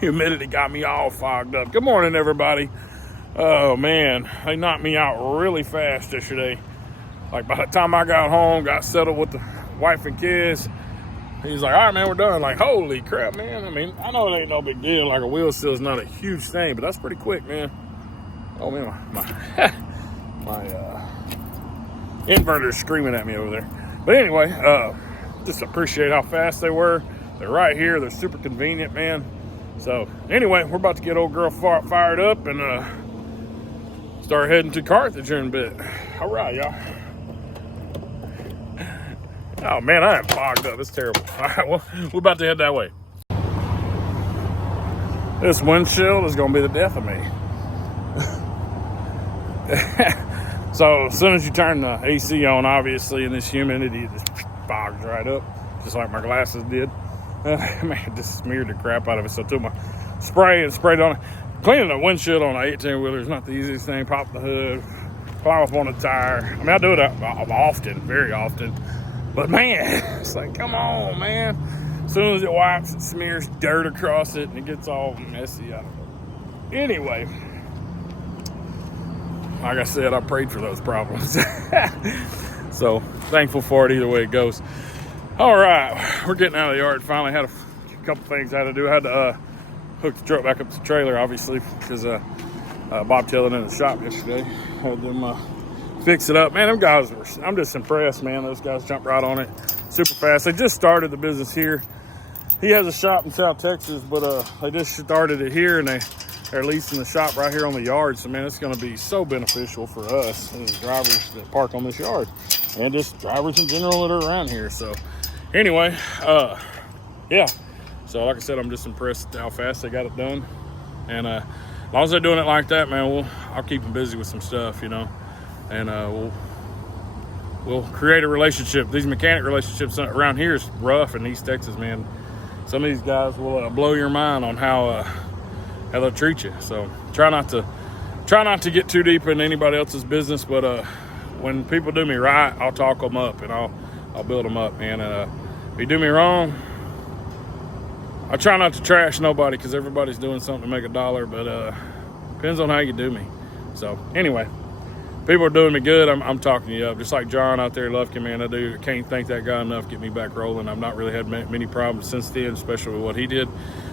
Humidity got me all fogged up. Good morning, everybody. Oh, man. They knocked me out really fast yesterday. Like, by the time I got home, got settled with the wife and kids, he's like, all right, man, we're done. Like, holy crap, man. I mean, I know it ain't no big deal. Like, a wheel seal is not a huge thing, but that's pretty quick, man. Oh, man, my inverter's screaming at me over there. But anyway, just appreciate how fast they were. They're right here. They're super convenient, man. So anyway, we're about to get old girl fired up and start heading to Carthage in a bit. All right, y'all. Oh, man, I am fogged up. It's terrible. All right, well, we're about to head that way. This windshield is going to be the death of me. So as soon as you turn the AC on, obviously, in this humidity, it just fogs right up, just like my glasses did. Man, it just smeared the crap out of it. So I took my spray and sprayed on it. Cleaning a windshield on an 18-wheeler is not the easiest thing. Pop the hood, plow up on the tire. I mean, I do it often, very often. But man, it's like, come on, man. As soon as it wipes, it smears dirt across it and it gets all messy out of it. Anyway, like I said, I prayed for those problems. So thankful for it either way it goes. All right, we're getting out of the yard. Finally had a couple things I had to do. I had to hook the truck back up to the trailer, obviously, because bobtailing in the shop yesterday. Had them fix it up. Man, them guys I'm just impressed, man. Those guys jumped right on it super fast. They just started the business here. He has a shop in South Texas, but they just started it here, and they're leasing the shop right here on the yard. So, man, it's going to be so beneficial for us as drivers that park on this yard and just drivers in general that are around here. So, anyway, yeah. So, like I said, I'm just impressed at how fast they got it done. And as long as they're doing it like that, man, I'll keep them busy with some stuff, you know. And we'll create a relationship. These mechanic relationships around here is rough in East Texas, man. Some of these guys will blow your mind on how they'll treat you. So try not to get too deep in anybody else's business. But when people do me right, I'll talk them up and I'll build them up, man. And if you do me wrong, I try not to trash nobody because everybody's doing something to make a dollar. But depends on how you do me. So anyway. People are doing me good. I'm talking you up. Just like John out there in Lufkin, man. I can't thank that guy enough. Get me back rolling. I've not really had many problems since then, especially with what he did.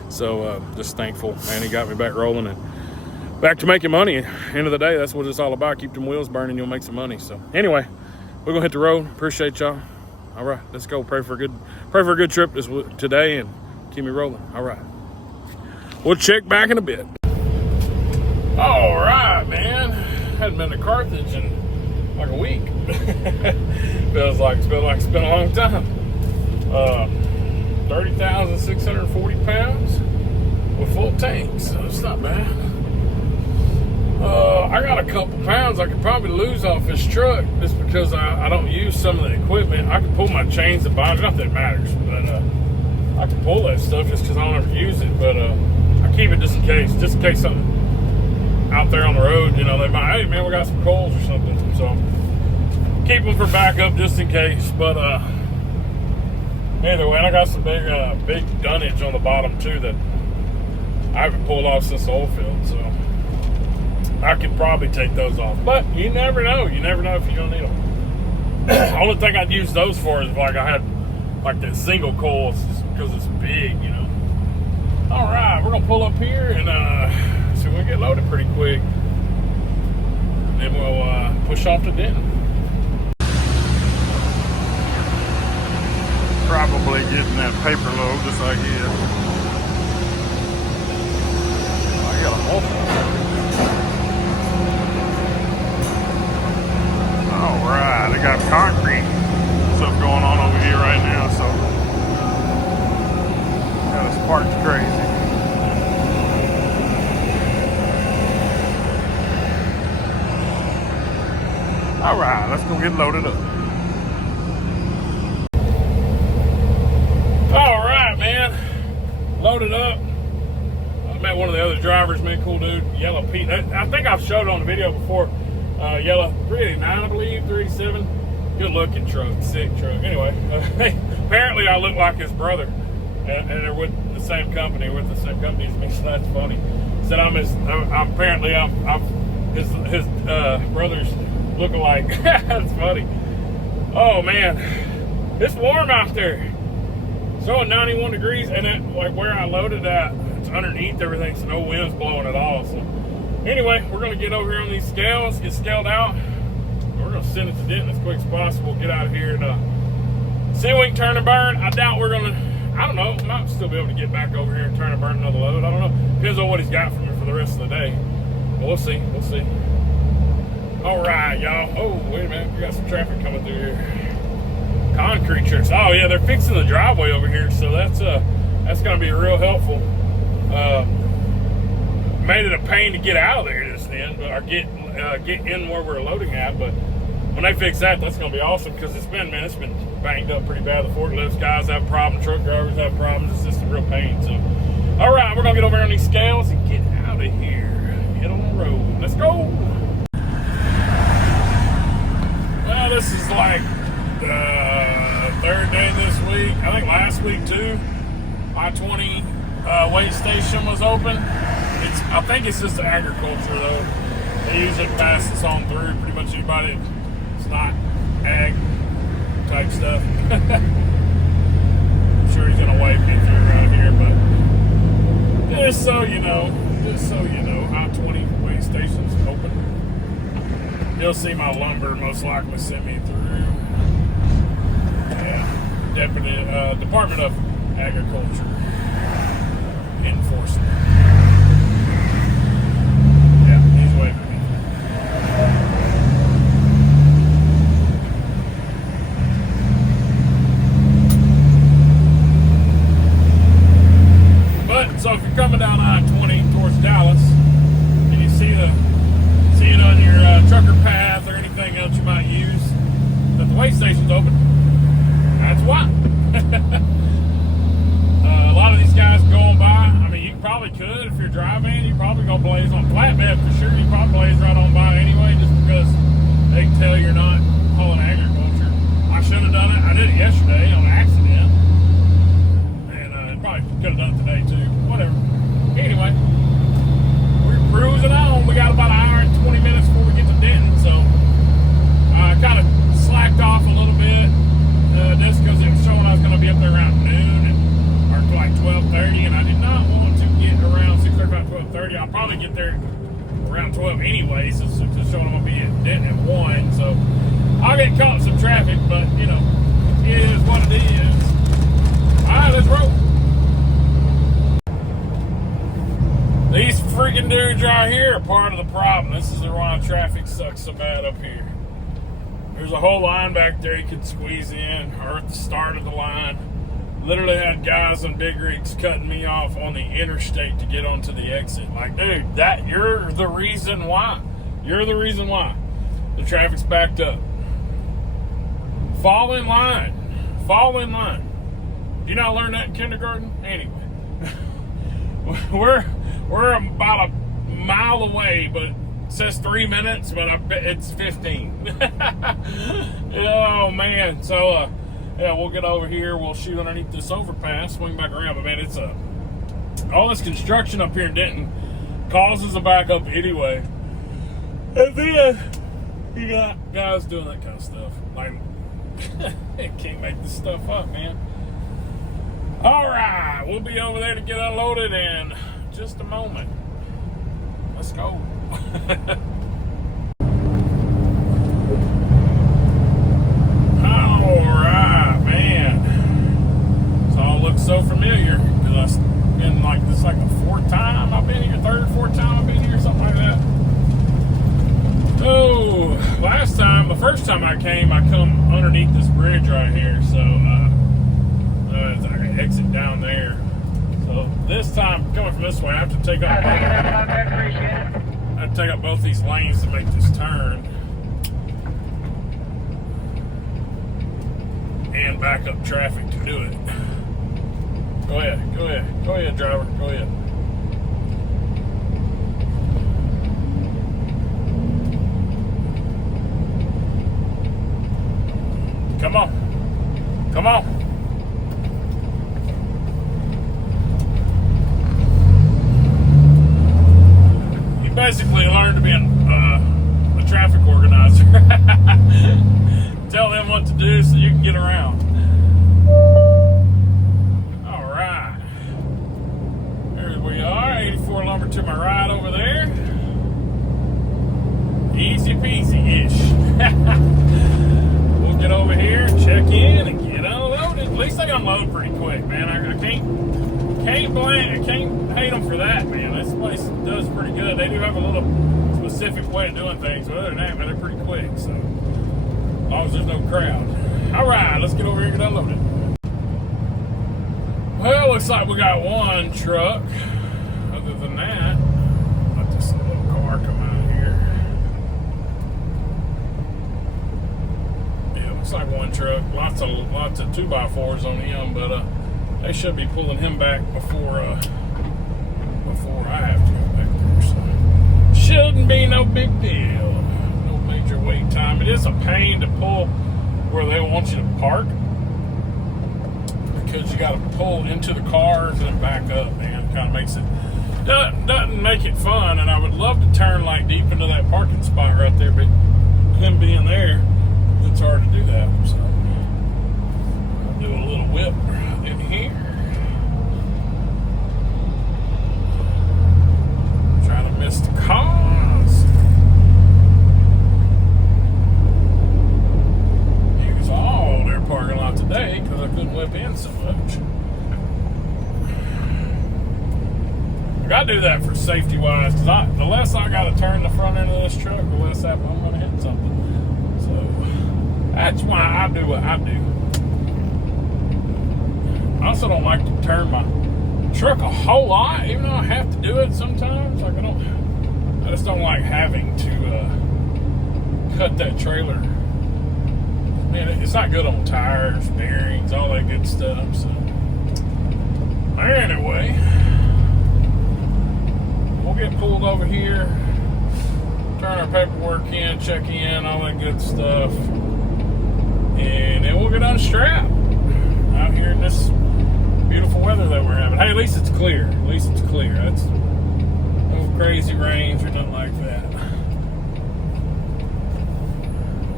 So just thankful, man. He got me back rolling and back to making money. End of the day, that's what it's all about. Keep them wheels burning, you'll make some money. So anyway, we're gonna hit the road. Appreciate y'all. All right, let's go. Pray for a good trip today and keep me rolling. All right, we'll check back in a bit. All right, man. Hadn't been to Carthage in like a week. Feels like it's been a long time. 30,640 pounds with full tanks, so it's not bad. I got a couple pounds I could probably lose off this truck just because I don't use some of the equipment. I can pull my chains and binders, not that it matters, but I can pull that stuff just because I don't ever use it. But I keep it just in case something out there on the road, you know, they might, hey man, we got some coals or something, so keep them for backup just in case. But either way, I got some big dunnage on the bottom too that I haven't pulled off since the oil field, so I could probably take those off, but you never know if you're gonna need them. The only thing I'd use those for is like I had like that single coil because it's big, you know. All right, we're gonna pull up here and so we'll get loaded pretty quick. Then we'll push off to Denton. Probably getting that paper load just like this. I got a multiple. Alright, I got concrete stuff going on over here right now, so got us parked crazy. All right, let's go get loaded up. All right, man. Loaded up. I met one of the other drivers, man, cool dude, Yellow Pete. I think I've showed it on the video before. Yellow 389, I believe, 387. Good looking truck, sick truck. Anyway, apparently I look like his brother. and they're with the same company, as me, so that's funny. Said I'm his brother's lookalike. That's funny. Oh man, it's warm out there. Showing 91 degrees, and then like where I loaded at, it's underneath everything, so no wind's blowing at all. So anyway, we're gonna get over here on these scales, get scaled out. We're gonna send it to Denton as quick as possible. Get out of here and see if we can turn and burn. I doubt we're gonna. I don't know. Might still be able to get back over here and turn and burn another load. I don't know. Depends on what he's got for me for the rest of the day. But we'll see. We'll see. All right, y'all. Oh, wait a minute. We got some traffic coming through here. Concrete tricks. Oh yeah, they're fixing the driveway over here, so that's gonna be real helpful. Made it a pain to get out of there just then, or get in where we're loading at. But when they fix that, that's gonna be awesome because it's been banged up pretty bad. The forklifts guys have problems, truck drivers have problems. It's just a real pain. So, all right, we're gonna get over here on these scales and get out of here. Get on the road. Let's go. Well, this is like third day this week. I think last week too. My 20 weight station was open. I think it's just agriculture though. They usually pass this on through pretty much anybody. It's not ag type stuff. I'm sure he's gonna wave me through around here, but just so you know, I 20 weight stations open. You'll see my lumber most likely send me through. Department of Agriculture enforcement. Yeah, he's waving at me. But so if you're coming down I-20 towards Dallas and you see it on your trucker path or anything else you might use, that the weigh station's open. That's why. A lot of these guys going by, I mean, you probably could if you're driving, you probably gonna blaze on Flatbed for sure. You probably blaze right on by anyway, just because they can tell you're not hauling agriculture. I should have done it. I did it yesterday on accident, and probably could have done it today too. Whatever. Anyway, we're cruising on. We got about an hour and 20 minutes before we get to Denton, so I kind of slacked off a little bit. Just because it was showing I was going to be up there around noon or like 12:30, and I did not want to get around 6:35, 12:30. I'll probably get there around 12 anyway, so it's showing I'm going to be at Denton at 1. So I'll get caught in some traffic, but you know, it is what it is. All right, let's roll. These freaking dudes right here are part of the problem. This is why traffic sucks so bad up here. There's a whole line back there you could squeeze in, or at the start of the line. Literally had guys on big rigs cutting me off on the interstate to get onto the exit. Like, dude, you're the reason why. You're the reason why the traffic's backed up. Fall in line. Fall in line. Do you not learn that in kindergarten? Anyway. We're about a mile away, but it says 3 minutes, but I bet it's 15. Oh man. So yeah, we'll get over here, we'll shoot underneath this overpass, swing back around. But man, it's all this construction up here in Denton causes a backup anyway. And then you got guys doing that kind of stuff. Like, you can't make this stuff up, man. Alright, we'll be over there to get unloaded in just a moment. Let's go. Alright, man. This all looks so familiar because I've been like this like the fourth time I've been here, third or fourth time I've been here, something like that. Oh, the first time I came, I come underneath this bridge right here, so I can exit down there. So this time, coming from this way, I have to take up both these lanes to make this turn. And back up traffic to do it. Go ahead, driver, go ahead. Come on. basically learned to be a traffic organizer. Tell them what to do so you can get around. All right. There we are. 84 lumber to my right over there. Easy peasy-ish. We'll get over here, check in, and get unloaded. At least they unload pretty quick, man. I can't hate them for that, man. This place does pretty good. They do have a little specific way of doing things, but other than that, man, they're pretty quick. So as long as there's no crowd. All right, let's get over here and get unloaded. Well, looks like we got one truck. Other than that, let this little car come out here. Yeah, looks like one truck. Lots of 2x4s on him, but they should be pulling him back before I have to go back there. So shouldn't be no big deal. No major wait time. It is a pain to pull where they want you to park, because you got to pull into the cars and then back up, man. It kind of makes it, doesn't make it fun. And I would love to turn like deep into that parking spot right there, but him being there, it's hard to do that. So I'll do a little whip in here. Trying to miss the cars. Use all their parking lot today because I couldn't whip in so much. I gotta do that for safety wise, because the less I gotta turn the front end of this truck, the less I'm gonna hit something. So that's why I do what I do. I also don't like to turn my truck a whole lot, even though I have to do it sometimes. Like I just don't like having to cut that trailer. Man, it's not good on tires, bearings, all that good stuff. So anyway, we'll get pulled over here, turn our paperwork in, check in, all that good stuff, and then we'll get unstrapped out here in this beautiful weather that we're having. Hey, at least it's clear. At least it's clear. That's no crazy rains or nothing like that.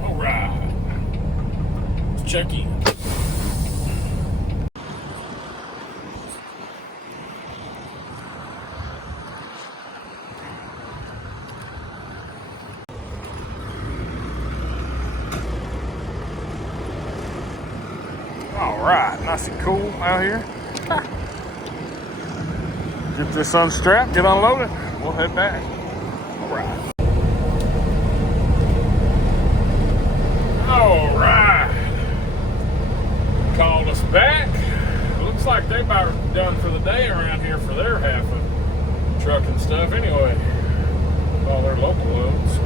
All right. Let's check in. All right, nice and cool out here. Get this unstrapped, get unloaded. We'll head back. All right. All right. Called us back. Looks like they about done for the day around here for their half of truck and stuff anyway. All their local loads.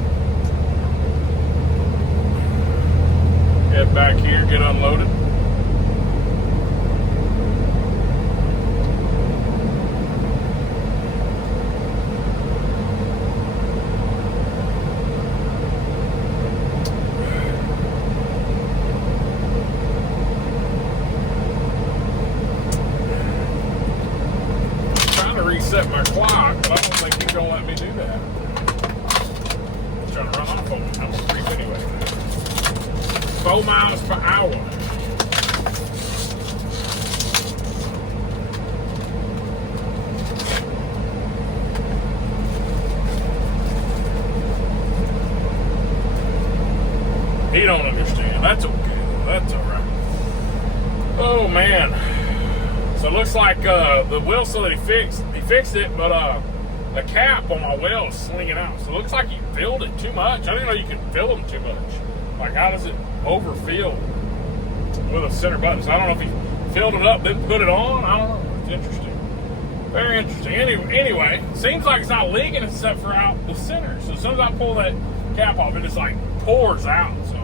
Head back here, get unloaded. Reset my clock, but I don't think he's gonna let me do that. I'm trying to run off on him. I'm gonna creep anyway. 4 miles per hour. He don't understand. That's okay. That's all right. Oh man. So it looks like the wheel so that he fixed it, but the cap on my wheel is slinging out. So it looks like he filled it too much. I didn't know you could fill them too much. Like, how does it overfill with a center button? So I don't know if he filled it up, then put it on. I don't know. It's interesting. Very interesting. Anyway, seems like it's not leaking except for out the center. So as soon as I pull that cap off, it just like pours out. So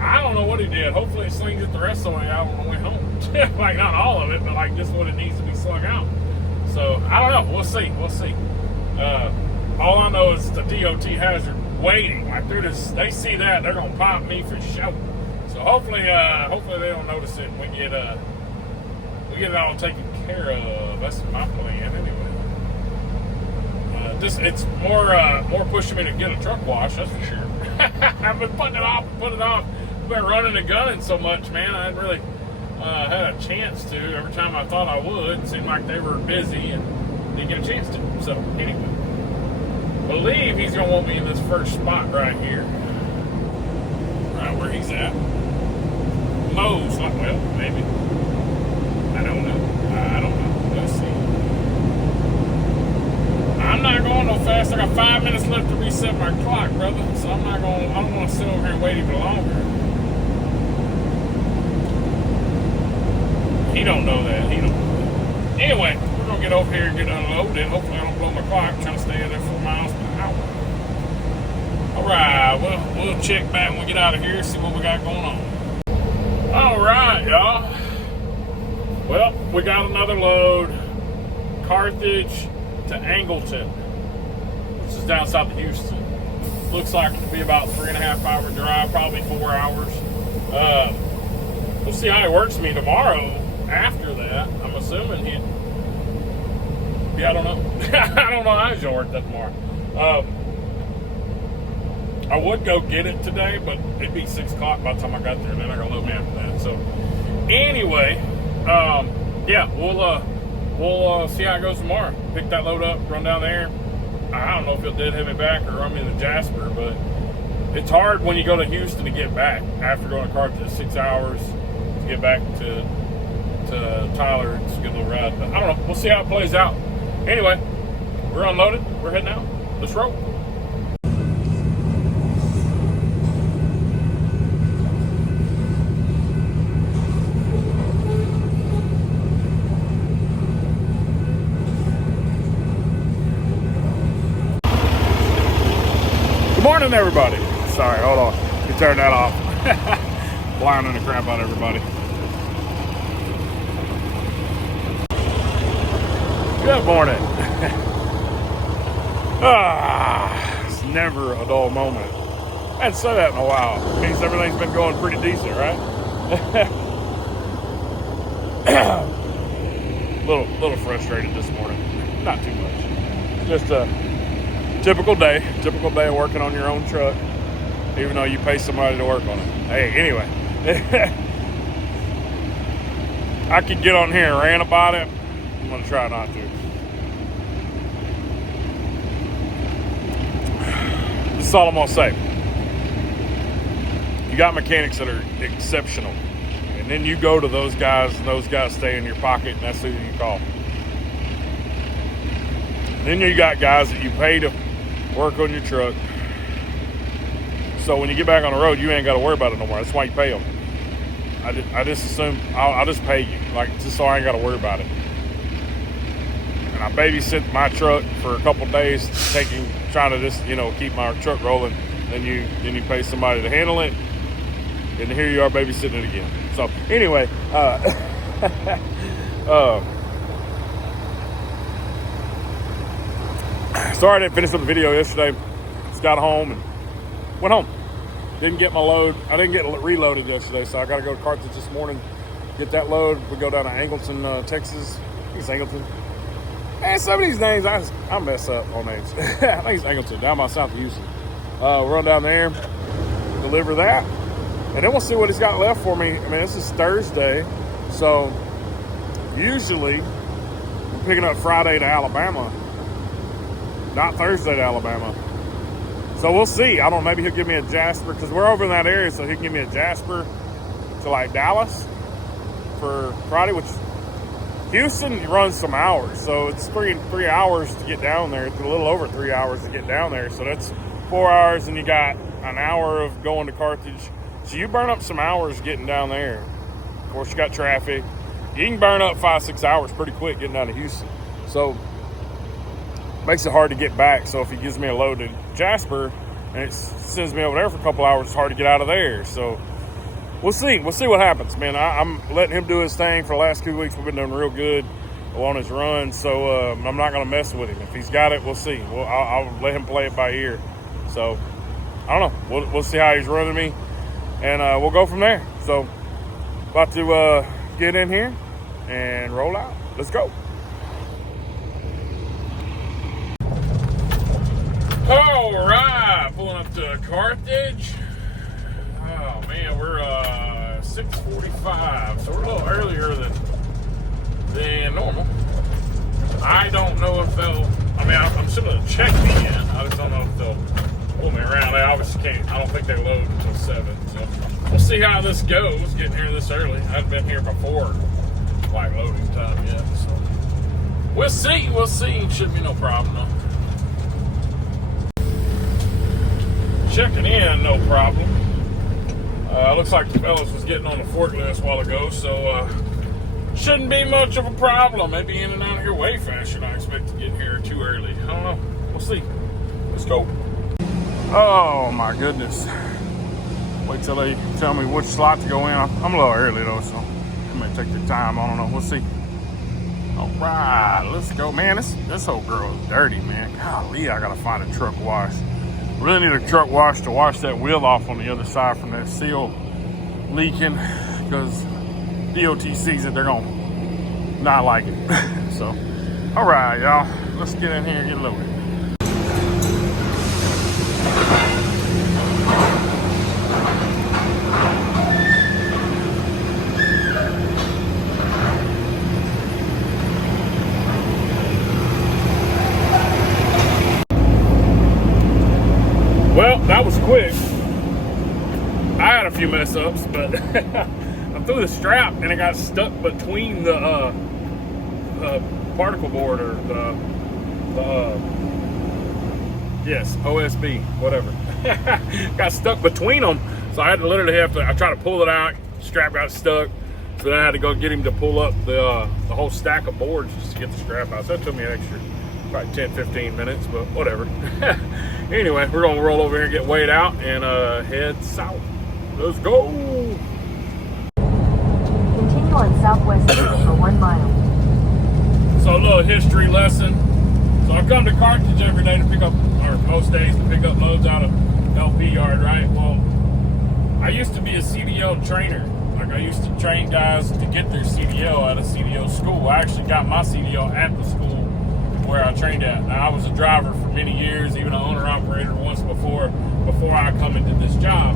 I don't know what he did. Hopefully it slings it the rest of the way out on the way home. Like, not all of it, but like just what it needs to be slung out. So I don't know. We'll see. We'll see. All I know is the DOT hazard waiting. Like, they see that, they're gonna pop me for sure. So hopefully they don't notice it. And we get it all taken care of. That's my plan anyway. it's more pushing me to get a truck wash, that's for sure. I've been putting it off. I've been running and gunning so much, man. I hadn't really had a chance to. Every time I thought I would, it seemed like they were busy and didn't get a chance to. So anyway, believe he's gonna want me in this first spot right here, right where he's at. Lowe's, well, maybe. I don't know. Let's see. I'm not going no fast. I got 5 minutes left to reset my clock, brother. So I don't want to sit over here and wait even longer. He don't know that. Anyway, we're going to get over here and get unloaded. Hopefully I don't blow my clock. I'm trying to stay at 4 miles per hour. All right. Well, we'll check back when we get out of here, see what we got going on. All right, y'all. Well, we got another load. Carthage to Angleton, which is down south of Houston. Looks like it'll be about 3.5 hour drive, probably 4 hours. We'll see how it works for me tomorrow. After that, I'm assuming I don't know. I don't know how it's gonna work that tomorrow. I would go get it today, but it'd be 6 o'clock by the time I got there, and then I gotta load me after that. So, anyway, yeah, we'll see how it goes tomorrow. Pick that load up, run down there. I don't know if he'll deadhead me back or run me into Jasper, but it's hard when you go to Houston to get back after going to Carthage 6 hours to get back to Tyler. It's a good little ride. But I don't know. We'll see how it plays out. Anyway, we're unloaded. We're heading out. Let's roll. Good morning, everybody. Sorry, hold on. You turn that off. Blinding the crap out of everybody. Good morning. It's never a dull moment. I hadn't said that in a while. It means everything's been going pretty decent, right? little frustrated this morning. Not too much. Just a typical day of working on your own truck, even though you pay somebody to work on it. Hey, anyway, I could get on here and rant about it. I'm gonna try not to. This is all I'm gonna say. You got mechanics that are exceptional, and then you go to those guys, and those guys stay in your pocket, and that's who you call. And then you got guys that you pay to work on your truck. So when you get back on the road, you ain't got to worry about it no more. That's why you pay them. I just assume I'll just pay you, like, just so I ain't got to worry about it. And I babysit my truck for a couple days, trying to just keep my truck rolling. Then you pay somebody to handle it, and here you are babysitting it again. So anyway, sorry I didn't finish up the video yesterday. Just got home and went home. Didn't get my load. I didn't get reloaded yesterday, so I got to go to Carthage this morning, get that load. We go down to Angleton, Texas. I think it's Angleton. Man, some of these names, I mess up on names. I think it's Angleton, down by south of Houston. We'll run down there, deliver that, and then we'll see what he's got left for me. I mean, this is Thursday, so usually I'm picking up Friday to Alabama, not Thursday to Alabama. So we'll see. I don't know, maybe he'll give me a Jasper, because we're over in that area, so he can give me a Jasper to like Dallas for Friday, which Houston runs some hours. So it's three hours to get down there. It's a little over 3 hours to get down there. So that's 4 hours, and you got an hour of going to Carthage. So you burn up some hours getting down there. Of course, you got traffic. You can burn up 5-6 hours pretty quick getting down to Houston. So makes it hard to get back. So if he gives me a load to Jasper and it sends me over there for a couple hours, it's hard to get out of there. So we'll see what happens, man. I'm letting him do his thing for the last 2 weeks. We've been doing real good on his run, so I'm not going to mess with him. If he's got it, we'll see. I'll let him play it by ear. So I don't know. We'll see how he's running me, and we'll go from there. So about to get in here and roll out. Let's go. out to Carthage. Oh man, we're 6:45, so we're a little earlier than normal. I don't know if they'll. I mean, I'm still gonna check me in. I just don't know if they'll pull me around. They obviously can't. I don't think they load until 7. So we'll see how this goes. Getting here this early. I haven't been here before, like loading time yet. So we'll see. We'll see. Should be no problem though. Checking in, no problem. Looks like the fellas was getting on the forklift a while ago, so shouldn't be much of a problem. Maybe in and out of here way faster than I expect to get here too early. I don't know. We'll see. Let's go. Oh my goodness. Wait till they tell me which slot to go in. I'm a little early though, so I may take the time. I don't know. We'll see. All right, let's go. Man, this whole girl is dirty, man. Golly, I gotta find a truck wash. Really need a truck wash to wash that wheel off on the other side from that seal leaking, because DOT sees it, they're gonna not like it. So, all right, y'all, let's get in here and get loaded. Well, that was quick. I had a few mess ups, but I threw the strap and it got stuck between the particle board or the OSB, whatever. Got stuck between them, so I had to literally I tried to pull it out, strap got stuck, so then I had to go get him to pull up the whole stack of boards just to get the strap out. So that took me an extra probably 10-15 minutes, but whatever. Anyway, we're gonna roll over here and get weighed out and head south. Let's go. Continue on Southwest Street for 1 mile. So a little history lesson. So I come to Carthage every day to pick up, or most days to pick up loads out of LP yard, right? Well, I used to be a CDL trainer. Like I used to train guys to get their CDL at a CDL school. I actually got my CDL at the school where I trained at. Now, I was a driver for many years, even an owner-operator once before I come into this job.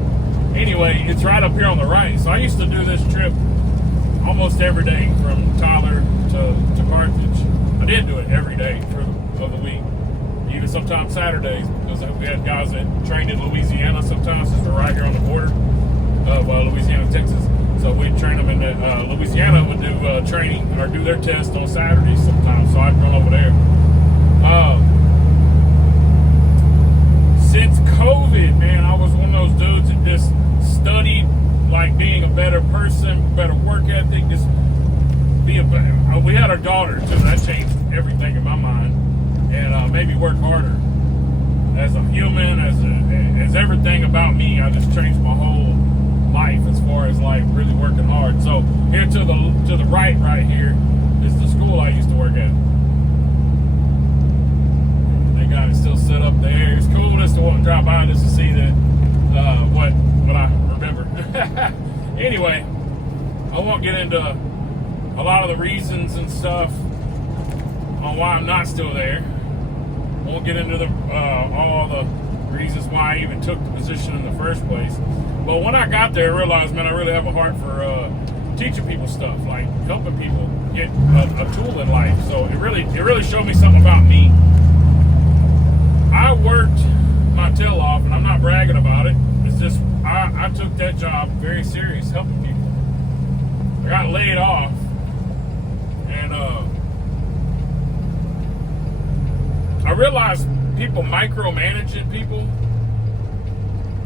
Anyway, it's right up here on the right. So I used to do this trip almost every day from Tyler to Carthage. I did do it every day of the week, even sometimes Saturdays, because we had guys that trained in Louisiana sometimes, since we're right here on the border of Louisiana, Texas. So we'd train them in Louisiana, would do training or do their test on Saturdays sometimes. So I'd run over there. Since COVID, man, I was one of those dudes that just studied like being a better person, better work ethic, just be a better. We had our daughter too. That changed everything in my mind, and made me work harder as a human, as everything about me. I just changed my whole life as far as like really working hard. So here to the right here is the school I used to work at. They got it still set up there. It's cool just to walk and drive by just to see that what I remember. Anyway, I won't get into a lot of the reasons and stuff on why I'm not still there. I won't get into all the reasons why I even took the position in the first place. But when I got there, I realized, man, I really have a heart for teaching people stuff, like helping people get a tool in life. So it really showed me something about me. I worked my tail off, and I'm not bragging about it. It's just I took that job very serious, helping people. I got laid off, and I realized people micromanaging people.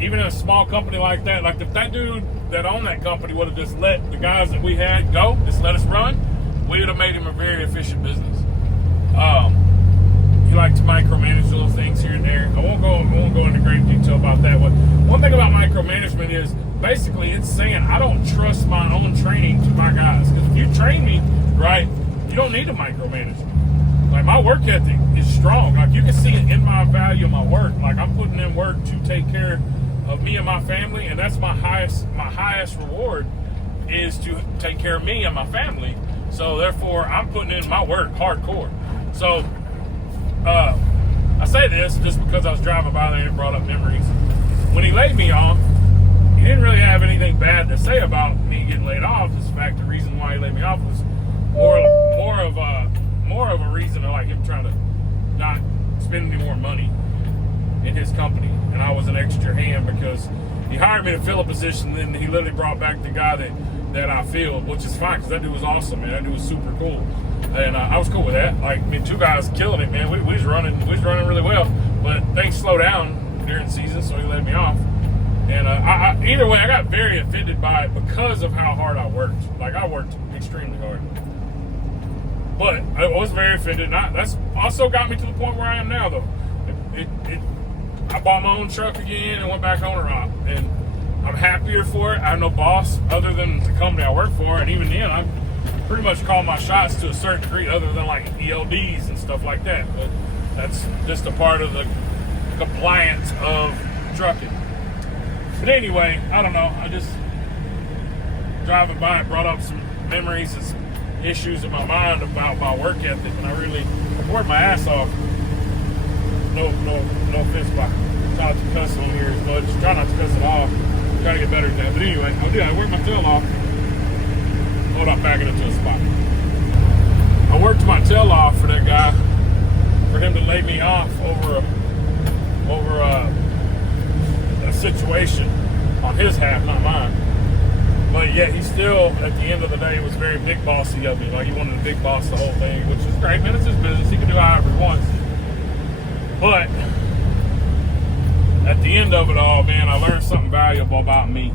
Even in a small company like that, like if that dude that owned that company would have just let the guys that we had go, just let us run, we would have made him a very efficient business. He liked to micromanage little things here and there. I won't go into great detail about that. But one thing about micromanagement is basically it's saying I don't trust my own training to my guys. Because if you train me right, you don't need to micromanage me. Like my work ethic is strong. Like you can see it in my value of my work. Like I'm putting in work to take care of me and my family, and that's my highest reward is to take care of me and my family. So therefore I'm putting in my work hardcore. So I say this just because I was driving by there and brought up memories. when he laid me off, he didn't really have anything bad to say about me getting laid off. Just the fact, the reason why he laid me off was more of a reason of like him trying to not spend any more money in his company, and I was an extra hand because he hired me to fill a position. Then he literally brought back the guy that I filled, which is fine because that dude was awesome, man. That dude was super cool, and I was cool with that. Like, I mean, two guys killing it, man. We was running really well, but things slowed down during the season, so he let me off. And either way, I got very offended by it because of how hard I worked. Like, I worked extremely hard, but I was very offended. That's also got me to the point where I am now, though. I bought my own truck again and went back owner op, and I'm happier for it. I have no boss other than the company I work for, and even then, I pretty much call my shots to a certain degree, other than like ELDs and stuff like that. But that's just a part of the compliance of trucking. But anyway, I don't know. I just driving by it brought up some memories and some issues in my mind about my work ethic, and I worked my ass off. No offense by not to cuss on here as much. Try not to cuss at all. Try to get better at that. But anyway, I worked my tail off. Hold on, backing into a spot. I worked my tail off for that guy, for him to lay me off over a situation on his half, not mine. But yet he still, at the end of the day, was very big bossy of me. Like, he wanted to big boss the whole thing, which is great, man. It's his business. He can do however he wants. But at the end of it all, man, I learned something valuable about me.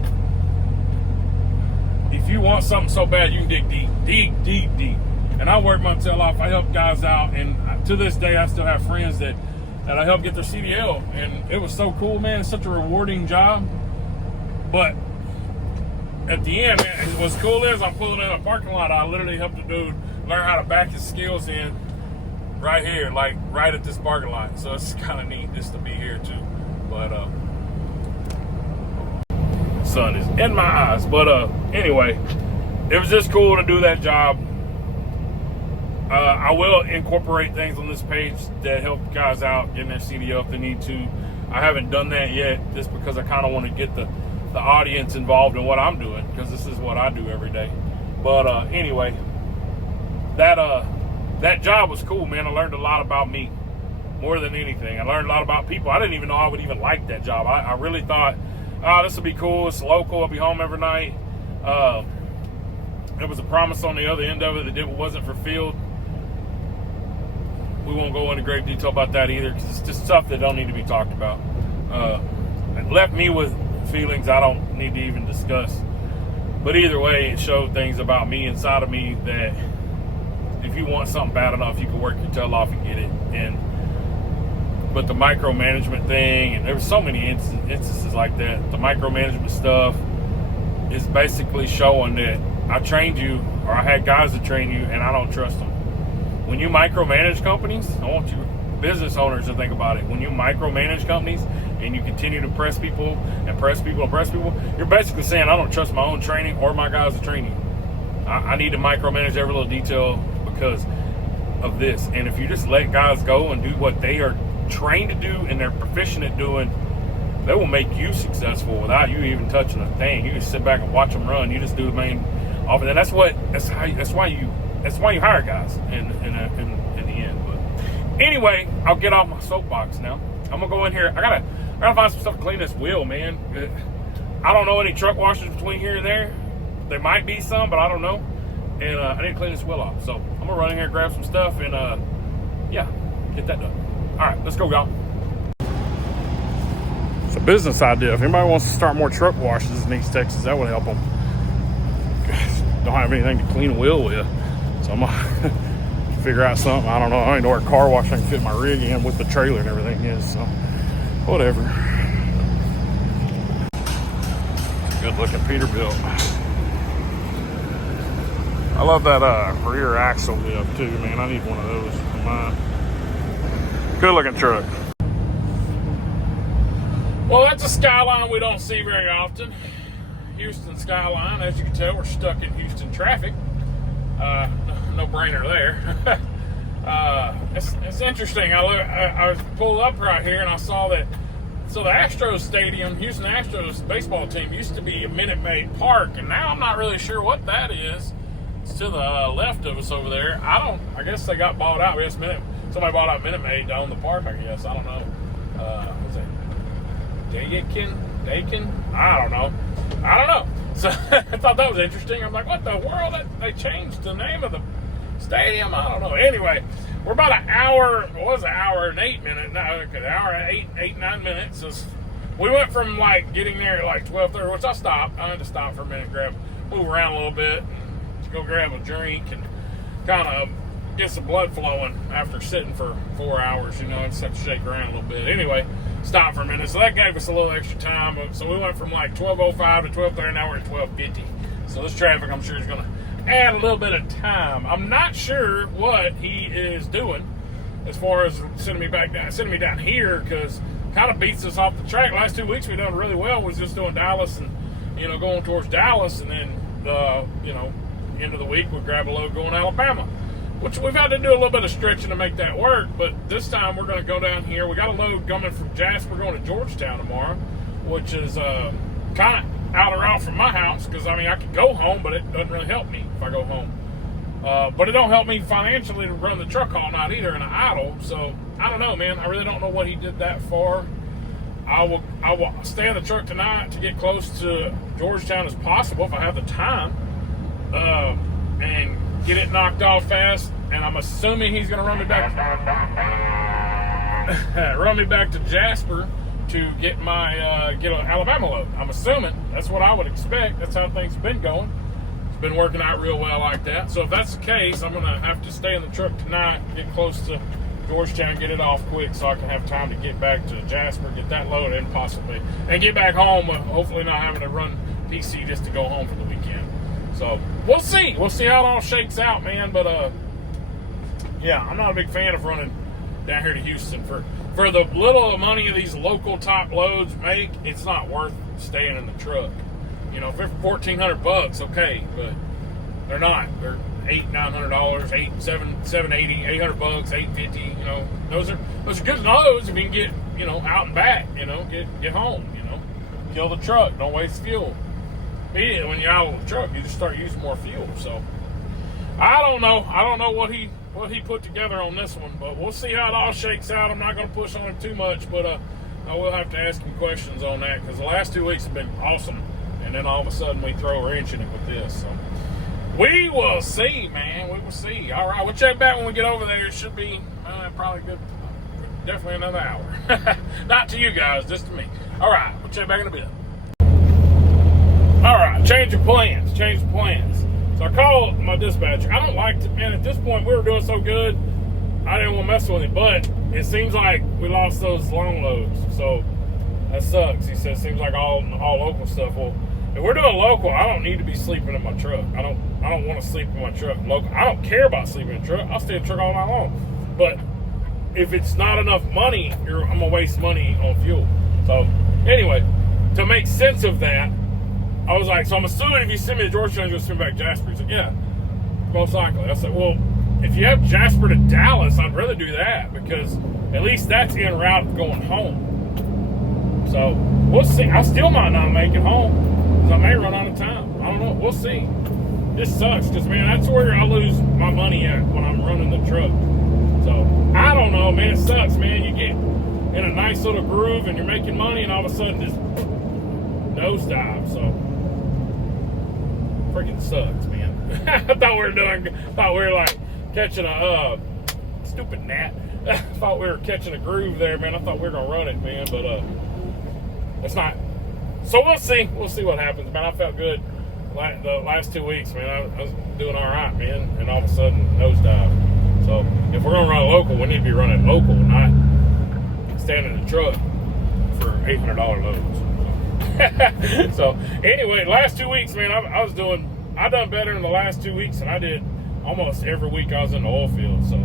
If you want something so bad, you can dig deep. And I work my tail off. I help guys out, and to this day, I still have friends that I help get their CDL, and it was so cool, man. It's such a rewarding job. But at the end, man, what's cool is I'm pulling in a parking lot. I literally helped the dude learn how to back his skills in right here, like right at this parking lot. So it's kind of neat just to be here too. But sun is in my eyes. But anyway, it was just cool to do that job. I will incorporate things on this page that help guys out getting their CDL if they need to. I haven't done that yet, just because I kind of want to get the audience involved in what I'm doing, because this is what I do every day. But anyway, that job was cool, man. I learned a lot about me, more than anything. I learned a lot about people. I didn't even know I would even like that job. I really thought, oh, this will be cool. It's local. I'll be home every night. There was a promise on the other end of it that it wasn't fulfilled. We won't go into great detail about that either, because it's just stuff that don't need to be talked about. It left me with feelings I don't need to even discuss. But either way, it showed things about me, inside of me, that if you want something bad enough, you can work your tail off and get it. But the micromanagement thing, and there were so many instances like that. The micromanagement stuff is basically showing that I trained you, or I had guys to train you, and I don't trust them. When you micromanage companies, I want you business owners to think about it. When you micromanage companies and you continue to press people, you're basically saying, I don't trust my own training or my guys to train you. I need to micromanage every little detail because of this. And if you just let guys go and do what they are trained to do and they're proficient at doing, they will make you successful without you even touching a thing. You just sit back and watch them run. You just do the main office, and that's why you hire guys in the end. But anyway, I'll get off my soapbox now. I'm gonna go in here. I gotta find some stuff to clean this wheel, man. I don't know any truck washers between here and there. There might be some, but I don't know. And I need to clean this wheel off. So I'm gonna run in here, grab some stuff, and yeah, get that done. All right, let's go, y'all. It's a business idea. If anybody wants to start more truck washes in East Texas, that would help them. Don't have anything to clean a wheel with, so I'm gonna figure out something. I don't know. I don't know where a car wash I can fit my rig in with the trailer and everything is. So whatever. Good looking Peterbilt. I love that rear axle lip too, man. I need one of those for mine. Good looking truck. Well, that's a skyline we don't see very often. Houston skyline. As you can tell, we're stuck in Houston traffic. No brainer there. It's interesting. I was pulled up right here and I saw that So the Astros Stadium, Houston Astros baseball team, used to be a Minute Maid Park, and now I'm not really sure what that is. It's to the left of us over there. I guess they got bought out. Yes, somebody bought out Minute Maid to own the park, I guess. I don't know. What's that? Dakin? I don't know. So I thought that was interesting. I'm like, what the world? They changed the name of the stadium? I don't know. Anyway, we're about an hour. It was an hour and 8 minutes. No, an hour and 9 minutes. We went from like getting there at like 12:30, which I stopped. I had to stop for a minute, move around a little bit, and go grab a drink and kind of get some blood flowing after sitting for 4 hours. You know, I just have to shake around a little bit. Anyway, stop for a minute. So that gave us a little extra time. So we went from like 12:05 to 12:30, now we're at 12:50. So this traffic, I'm sure, is going to add a little bit of time. I'm not sure what he is doing as far as sending me down here, because kind of beats us off the track. Last 2 weeks we've done really well. Was just doing Dallas and going towards Dallas, and then end of the week we grab a load going to Alabama, which we've had to do a little bit of stretching to make that work. But this time we're going to go down here. We got a load coming from Jasper going to Georgetown tomorrow, which is kind of out of route from my house, because I could go home, but it doesn't really help me if I go home. But it don't help me financially to run the truck all night either in an idle. So I don't know, man. I really don't know what he did that for. I will stay in the truck tonight to get close to Georgetown as possible if I have the time, and get it knocked off fast. And I'm assuming he's going to run me back to Jasper to get my get an Alabama load. I'm assuming that's what I would expect. That's how things have been going. It's been working out real well like that. So if that's the case, I'm going to have to stay in the truck tonight, get close to Georgetown, get it off quick so I can have time to get back to Jasper, get that load in possibly, and get back home, hopefully not having to run PC just to go home for the weekend. So we'll see. We'll see how it all shakes out, man. But yeah, I'm not a big fan of running down here to Houston for the little money of these local top loads make. It's not worth staying in the truck. If they're $1,400, okay, but they're not. They're $800-900, $780, $800, $850. Those are good loads if you can get out and back. Get home. Kill the truck. Don't waste fuel. Immediately when you're out of the truck, you just start using more fuel. So I don't know what he put together on this one, but we'll see how it all shakes out. I'm not going to push on it too much, but I will have to ask him questions on that, because the last 2 weeks have been awesome, and then all of a sudden we throw a wrench in it with this. So we will see, man. We will see. All right, we'll check back when we get over there. It should be probably good. Definitely another hour. Not to you guys, just to me. All right, we'll check back in a bit. All right, change of plans. So I called my dispatcher. I don't like to, man, at this point we were doing so good, I didn't want to mess with him, but it seems like we lost those long loads. So that sucks. He said it seems like all local stuff. Well, if we're doing local, I don't need to be sleeping in my truck. I don't want to sleep in my truck local. I don't care about sleeping in the truck. I'll stay in the truck all night long. But if it's not enough money, I'm going to waste money on fuel. So anyway, to make sense of that, I was like, so I'm assuming if you send me to Georgetown, you're going to send me back to Jasper. He's like, yeah, most likely. I said, well, if you have Jasper to Dallas, I'd rather do that, because at least that's en route going home. So we'll see. I still might not make it home, because I may run out of time. I don't know. We'll see. This sucks, because, man, that's where I lose my money at when I'm running the truck. So I don't know, man. It sucks, man. You get in a nice little groove and you're making money, and all of a sudden just nosedive. So freaking sucks, man. I thought we were like catching a stupid gnat. I thought we were catching a groove there, man. I thought we were gonna run it, man, but it's not. So we'll see. We'll see what happens, man. I felt good the last 2 weeks, man. I was doing all right, man, and all of a sudden nosedive. So if we're gonna run local, we need to be running local, not standing in the truck for $800 loads. So anyway, last 2 weeks, man, I done better in the last 2 weeks than I did almost every week I was in the oil field. So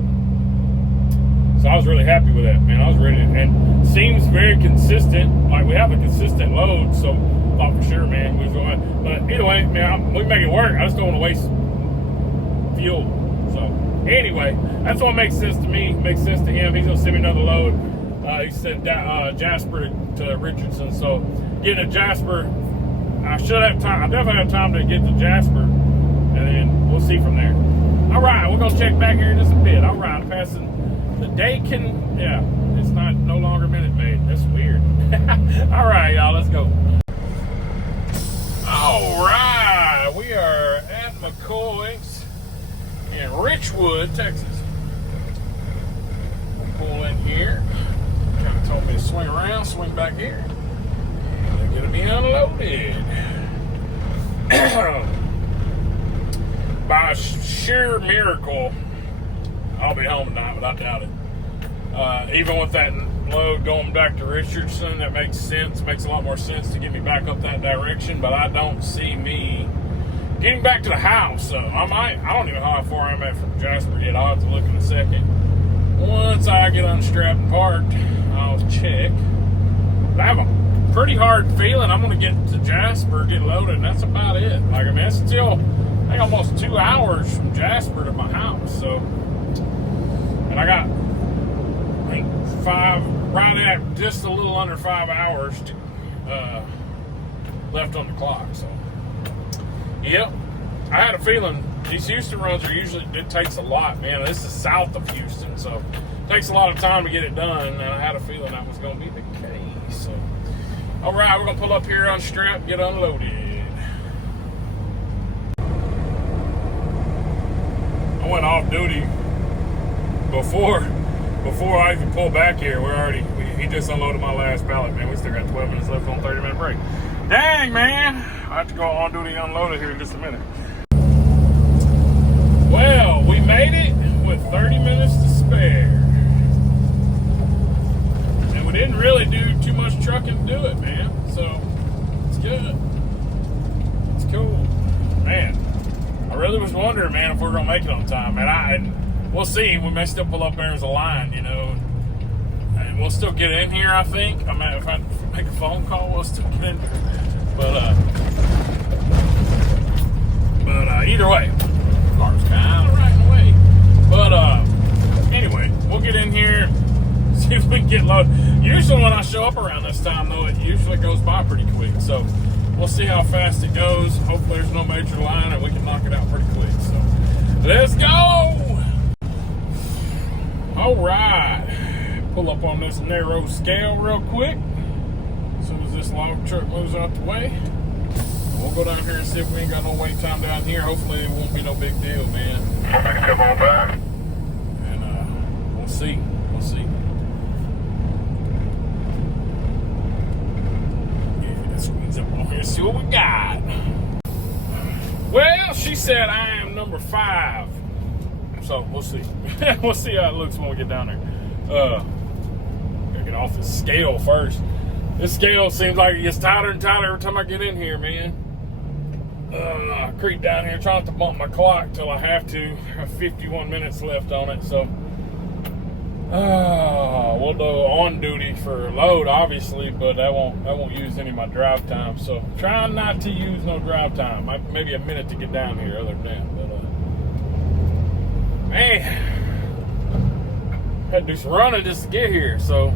I was really happy with that, man. I was ready, and seems very consistent. Like, we have a consistent load, so I thought for sure, man, we was going. But anyway, man, we make it work. I just don't want to waste fuel. So anyway, that's what makes sense to me. Makes sense to him. He's gonna send me another load. He said Jasper to Richardson. So getting to Jasper, I should have time. I definitely have time to get to Jasper, and then we'll see from there. All right, we're gonna check back here in just a bit. All right, passing the Dakin. Yeah, it's no longer Minute Maid. That's weird. All right, y'all, let's go. All right, we are at McCoy's in Richwood, Texas. We'll pull in here. Kind of told me to swing around, swing back here. And they're gonna be unloaded. By sheer miracle, I'll be home tonight, but I doubt it. Even with that load going back to Richardson, that makes sense. Makes a lot more sense to get me back up that direction, but I don't see me getting back to the house. So I don't even know how far I'm at from Jasper yet. I'll have to look in a second. Once I get unstrapped and parked, I'll check. But I have a pretty hard feeling I'm going to get to Jasper, get loaded, and that's about it. Like, I mean, it's still, I think, almost 2 hours from Jasper to my house. So, and I got, I think, right at just a little under 5 hours left on the clock. So, yep, I had a feeling these Houston runs are usually, it takes a lot, man. This is south of Houston, so it takes a lot of time to get it done, and I had a feeling that was going to be the case. So, all right, we're going to pull up here, unstrap, get unloaded. I went off duty before I even pulled back here. He just unloaded my last pallet, man. We still got 12 minutes left on 30-minute break. Dang, man. I have to go on duty unload it here in just a minute. Well, we made it with 30 minutes to spare. And we didn't really do too much trucking to do it, man. So, it's good. It's cool. Man, I really was wondering, man, if we're going to make it on time. And we'll see. We may still pull up there as a line, you know. And we'll still get in here, I think. I mean, if I make a phone call, we'll still get in here. But either way, the car's kind of right in the way. But anyway, we'll get in here, see if we can get loaded. Usually when I show up around this time, though, it usually goes by pretty quick. So we'll see how fast it goes. Hopefully there's no major line and we can knock it out pretty quick. So let's go! All right. Pull up on this narrow scale real quick. As soon as this log truck moves out the way, we'll go down here and see if we ain't got no wait time down here. Hopefully it won't be no big deal, man. Come on back. And we'll see. We'll see. Yeah, let's squeeze up on here and see what we got. Well, she said I am number 5. So we'll see. We'll see how it looks when we get down there. Gotta get off this scale first. This scale seems like it gets tighter and tighter every time I get in here, man. I creep down here trying to bump my clock till I have to. I have 51 minutes left on it, so we'll do on duty for load, obviously, but that won't use any of my drive time. So trying not to use no drive time. Maybe a minute to get down here, other than that. But man, had to do some running just to get here, so.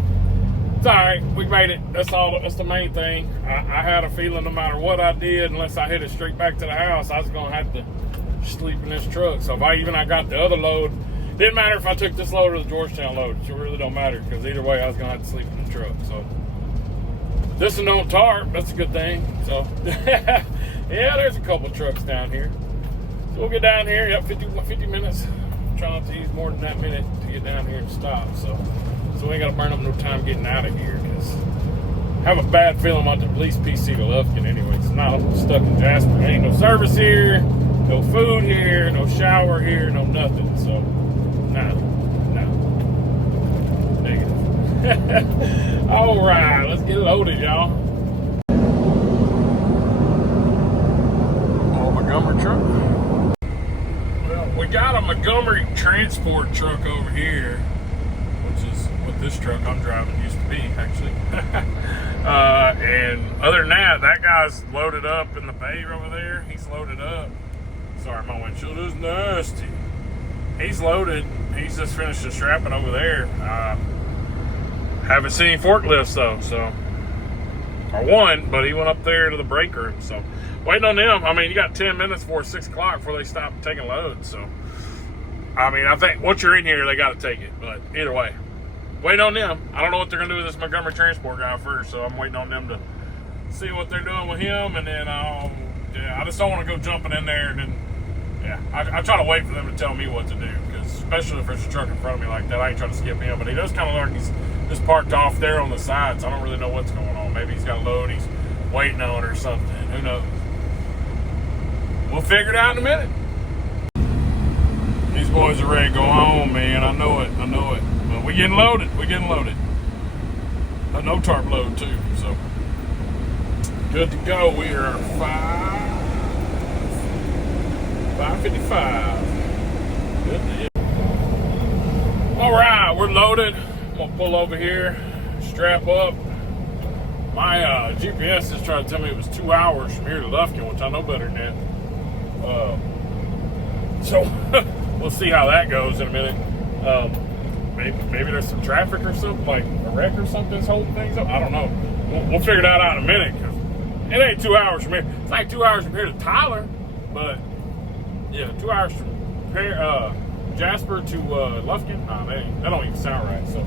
It's all right. We made it. That's all. That's the main thing. I had a feeling no matter what I did, unless I hit it straight back to the house, I was going to have to sleep in this truck. So if I got the other load, didn't matter if I took this load or the Georgetown load. It really don't matter because either way, I was going to have to sleep in the truck. So this one don't tarp. That's a good thing. So yeah, there's a couple trucks down here. So we'll get down here. Yep, 50 minutes. Try not to use more than that minute to get down here and stop. So we ain't got to burn up no time getting out of here because I have a bad feeling about the police PC to Lufkin anyway. It's not stuck in Jasper. There ain't no service here, no food here, no shower here, no nothing. So, no. Negative. All right, let's get loaded, y'all. Oh, Montgomery truck. Well, we got a Montgomery transport truck over here, which is what this truck I'm driving used to be, actually. And other than that guy's loaded up in the bay over there. He's loaded up. Sorry, my windshield is nasty. He's loaded. He's just finished the strapping over there. Haven't seen any forklifts though, so. Or one, but he went up there to the break room, so. Waiting on them. I mean, you got 10 minutes before 6 o'clock before they stop taking loads, so. I mean, I think once you're in here, they got to take it, but either way. Waiting on them. I don't know what they're going to do with this Montgomery transport guy first, so I'm waiting on them to see what they're doing with him, and then, yeah, I just don't want to go jumping in there, and then, yeah, I try to wait for them to tell me what to do, because especially if there's a truck in front of me like that, I ain't trying to skip him, but he does kind of look like he's just parked off there on the side, so I don't really know what's going on. Maybe he's got a load he's waiting on or something. Who knows? We'll figure it out in a minute. These boys are ready to go home, man. I know it. But we getting loaded. A no tarp load too, so good to go. We are 5:55. Good deal. All right, we're loaded. I'm gonna pull over here, strap up. My GPS is trying to tell me it was 2 hours from here to Lufkin, which I know better than that. So we'll see how that goes in a minute. Maybe there's some traffic or something, like a wreck or something that's holding things up. I don't know. We'll figure that out in a minute, because it ain't 2 hours from here. It's like 2 hours from here to Tyler, but yeah, 2 hours from Jasper to Lufkin. Nah, that don't even sound right. So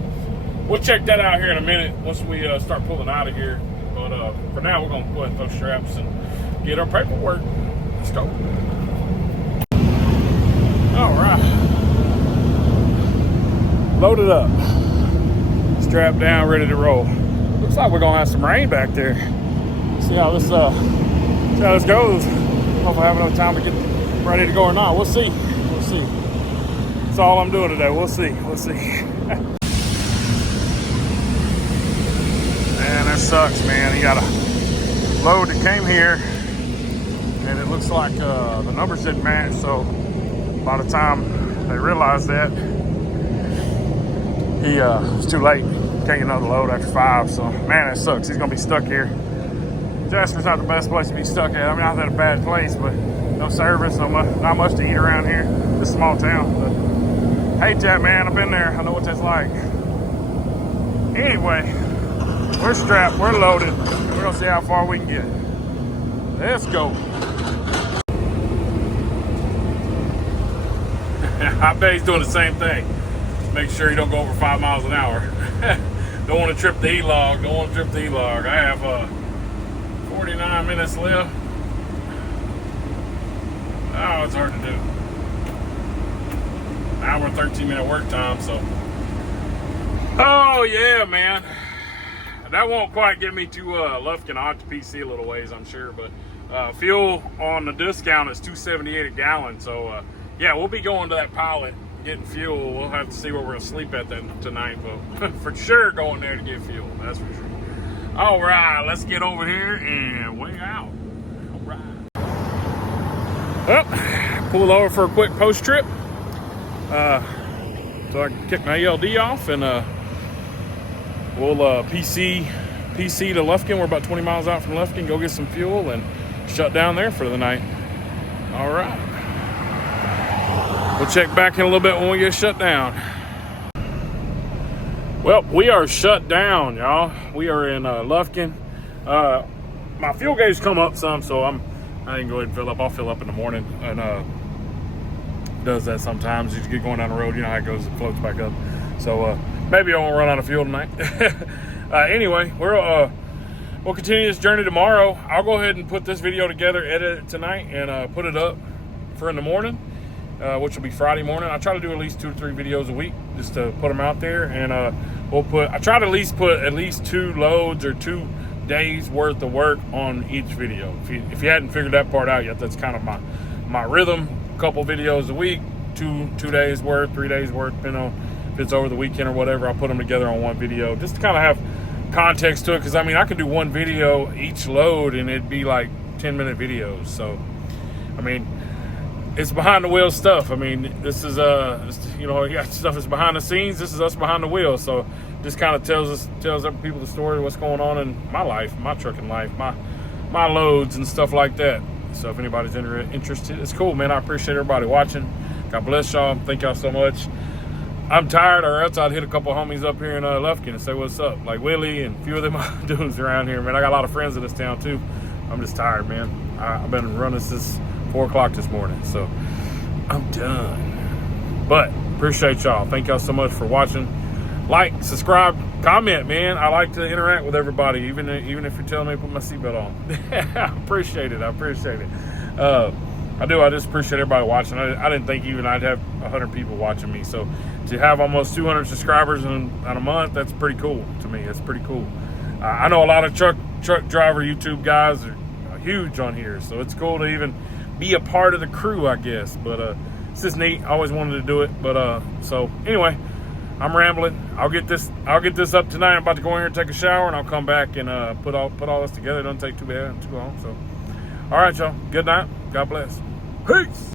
we'll check that out here in a minute once we start pulling out of here. But for now, we're gonna go ahead and throw straps and get our paperwork. Let's go. All right. Loaded up. Strapped down, ready to roll. Looks like we're gonna have some rain back there. See how this goes. Hope I have enough time to get ready to go or not. We'll see. That's all I'm doing today. We'll see. Man, that sucks, man. You got a load that came here, and it looks like the numbers didn't match, so by the time they realized that, it's too late. Can't get another load after 5, so man, that sucks. He's gonna be stuck here. Jasper's not the best place to be stuck at. I mean, not that a bad place, but no service, not much to eat around here. This small town, but hate that, man. I've been there. I know what that's like. Anyway, we're strapped. We're loaded. We're gonna see how far we can get. Let's go. I bet he's doing the same thing. Make sure you don't go over 5 miles an hour. Don't want to trip the E-log. I have 49 minutes left. Oh, it's hard to do. Hour and 13-minute work time, so. Oh, yeah, man. That won't quite get me to Lufkin. I'll have to PC a little ways, I'm sure. But fuel on the discount is $2.78 a gallon. So, yeah, we'll be going to that pilot, getting fuel. We'll have to see where we're going to sleep at tonight. But for sure going there to get fuel. That's for sure. All right, let's get over here and weigh out. All right. Well, pull over for a quick post trip. So I can kick my ELD off, and we'll PC to Lufkin. We're about 20 miles out from Lufkin. Go get some fuel and shut down there for the night. All right. We'll check back in a little bit when we get shut down. Well, we are shut down, y'all. We are in Lufkin. My fuel gauge come up some, so I can go ahead and fill up. I'll fill up in the morning, and does that sometimes. You just get going down the road, you know how it goes, it floats back up. So maybe I won't run out of fuel tonight. Anyway, we'll continue this journey tomorrow. I'll go ahead and put this video together, edit it tonight, and put it up for in the morning, which will be Friday morning. I try to do at least 2 to 3 videos a week just to put them out there, and I try to at least put at least 2 loads or 2 days worth of work on each video. If you hadn't figured that part out yet, that's kind of my rhythm. Couple videos a week, 2 days worth, 3 days worth, depending on if it's over the weekend or whatever. I'll put them together on one video just to kind of have context to it, because I mean I could do one video each load and it'd be like 10-minute videos. So I mean, it's behind the wheel stuff. I mean, this is you know, you got stuff that's behind the scenes. This is us behind the wheel. So just kind of tells other people the story of what's going on in my life, my trucking life, my loads and stuff like that. So if anybody's interested, it's cool, man. I appreciate everybody watching. God bless y'all. Thank y'all so much. I'm tired, or else I'd hit a couple homies up here in Lufkin and say what's up, like Willie and a few of them dudes around here, man. I got a lot of friends in this town too. I'm just tired, man. I've been running since 4 o'clock this morning, so I'm done. But appreciate y'all. Thank y'all so much for watching. Like, subscribe, comment, man. I like to interact with everybody, even if you're telling me to put my seatbelt on. I appreciate it. I do. I just appreciate everybody watching. I didn't think even I'd have 100 people watching me. So to have almost 200 subscribers in a month, that's pretty cool to me. That's pretty cool. I know a lot of truck driver YouTube guys are huge on here, so it's cool to even be a part of the crew, I guess. But it's just neat. I always wanted to do it. But so anyway, I'm rambling. I'll get this up tonight. I'm about to go in here and take a shower, and I'll come back and put all this together. It doesn't take too long. So all right, y'all. Good night. God bless. Peace.